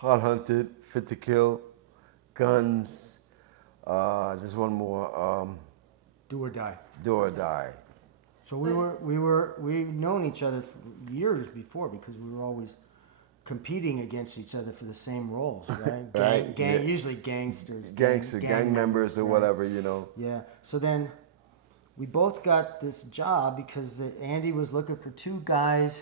Hard Hunted, Fit to Kill, Guns. There's one more. Do or Die. Do or Die. So we've known each other for years before because we were always competing against each other for the same roles, right? Right, Gang, yeah. usually gangsters, Gang members or right? whatever, you know. Yeah. So then we both got this job because Andy was looking for two guys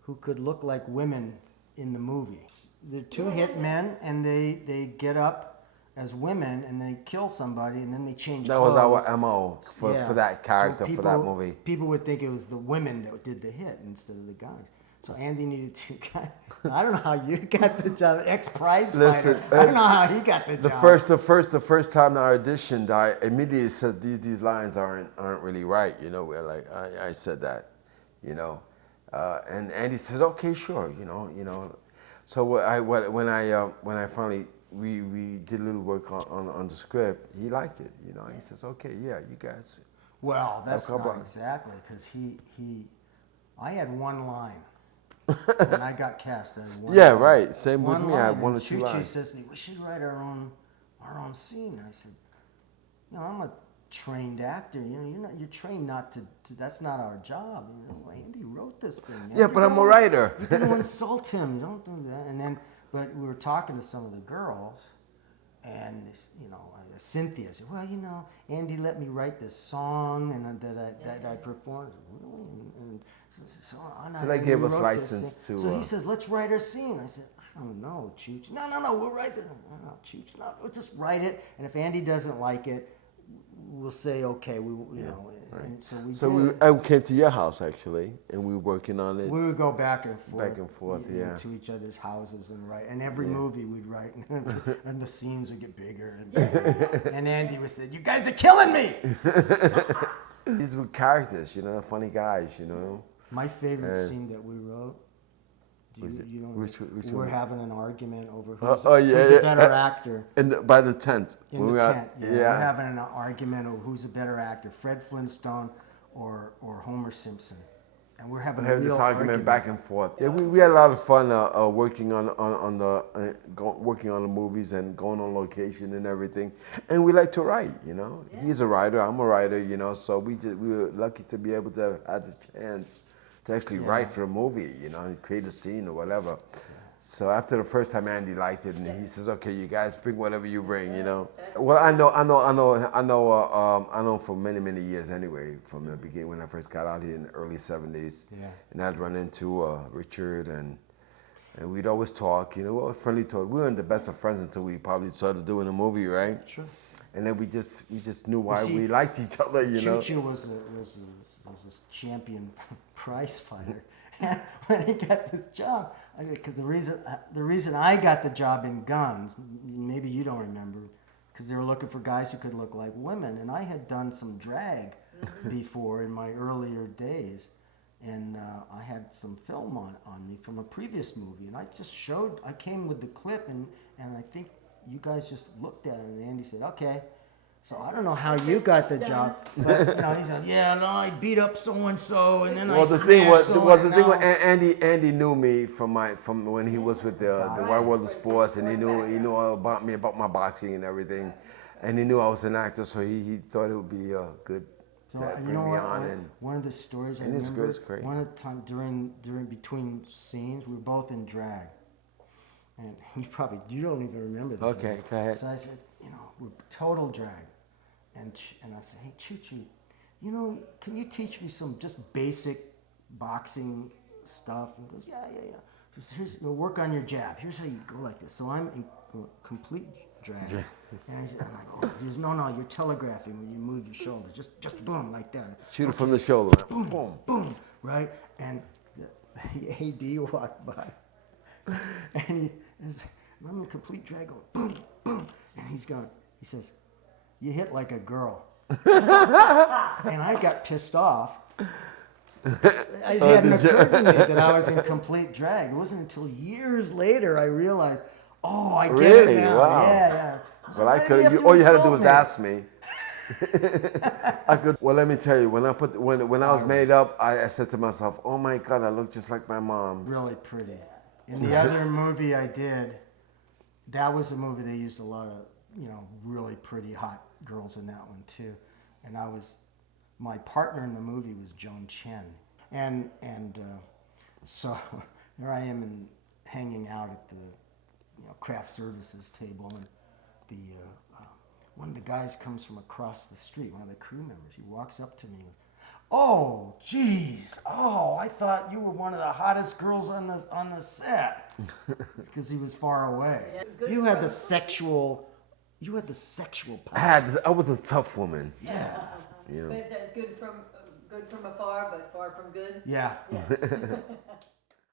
who could look like women in the movies. They're two hitmen, and they get up as women and they kill somebody, and then they change That clothes. was our MO for that character, So for that movie. People would think it was the women that did the hit instead of the guys. So Andy needed two guys. I don't know how you got the job. Ex-prize fighter. I don't know how he got the job. The first time I auditioned, I immediately said these lines aren't really right. You know, we're like I said that, you know, and Andy says, okay, sure, you know. So when I finally we did a little work on the script, he liked it. You know, he says, okay, yeah, you guys. Well, that's not exactly because I had one line. When I got cast, I had one line. Right. Same with me. Line, I had one or Chu two Chu lines. says to me, we should write our own scene. I said, I'm a trained actor. You're trained not to. That's not our job. Andy wrote this thing. Man. Yeah, but I'm a writer. You're going to insult him. Don't do that. And then, but we were talking to some of the girls, and Cynthia said, well, Andy let me write this song and that I performed. And so they gave us license to. So he says, let's write our scene. I said, I don't know, Chooch. No, we'll write it. No, Chooch, no, we'll just write it. And if Andy doesn't like it, we'll say okay. Right. And we came to your house actually, and we were working on it. We would go back and forth, to each other's houses and write. And every movie we'd write, and the scenes would get bigger and bigger. And Andy would say, "You guys are killing me." These were characters, funny guys, My favorite scene that we wrote. Which we're one? having an argument over who's a better actor. By the tent. In the tent, We're having an argument over who's a better actor, Fred Flintstone or Homer Simpson. And we're having a real this argument back and forth. Yeah, we had a lot of fun working on the movies and going on location and everything. And we like to write, Yeah. He's a writer, I'm a writer, so we were lucky to be able to have the chance to actually write for a movie, and create a scene or whatever. So after the first time, Andy liked it, and he says, "Okay, you guys bring whatever you bring," Well, I know for many years anyway, from the beginning when I first got out here in the early '70s, and I'd run into Richard, and we'd always talk, friendly talk. We weren't the best of friends until we probably started doing a movie, right? Sure. And then we just knew why we liked each other, Chu Chu was this champion prize fighter. When he got this job, because the reason I got the job in Guns, maybe you don't remember, because they were looking for guys who could look like women, and I had done some drag before in my earlier days, and I had some film on me from a previous movie, and I came with the clip, and I think you guys just looked at it, and Andy said, okay. So I don't know how you got the job, but he said, I beat up so and so, and then the thing was Andy knew me from when he was with the Wide World of Sports, and he knew all about me, about my boxing and everything, and he knew I was an actor, so he thought it would be good to bring me on. And one of the stories I remember, one of the time during between scenes, we were both in drag, and you don't even remember this. Okay, go ahead. So I said, we're total drag. And I said, hey, Chu Chu, can you teach me some just basic boxing stuff? And he goes, yeah. Just work on your jab. Here's how you go like this. So I'm in complete drag. And I'm like, oh, he goes, no, you're telegraphing when you move your shoulder. Just boom, like that. Shoot it from the shoulder. Boom, right? And the AD walked by. And I'm in complete drag going, boom. And he says, you hit like a girl. And I got pissed off. It hadn't occurred to me that I was in complete drag. It wasn't until years later I realized, I get it now. Wow. Yeah. Well, I could. All you had to do was ask me. I could. Well, let me tell you. When I was made up, I said to myself, "Oh my God, I look just like my mom." Really pretty. And the other movie I did, that was a movie they used a lot of, really pretty hot girls in that one too. And my partner in the movie was Joan Chen. And so there I am hanging out at the craft services table, and one of the guys comes from across the street, one of the crew members. He walks up to me and goes, "Oh, geez. Oh, I thought you were one of the hottest girls on the set," because he was far away. Yeah, You had the sexual power. I was a tough woman. Yeah. But is that good from afar, but far from good? Yeah. Yeah.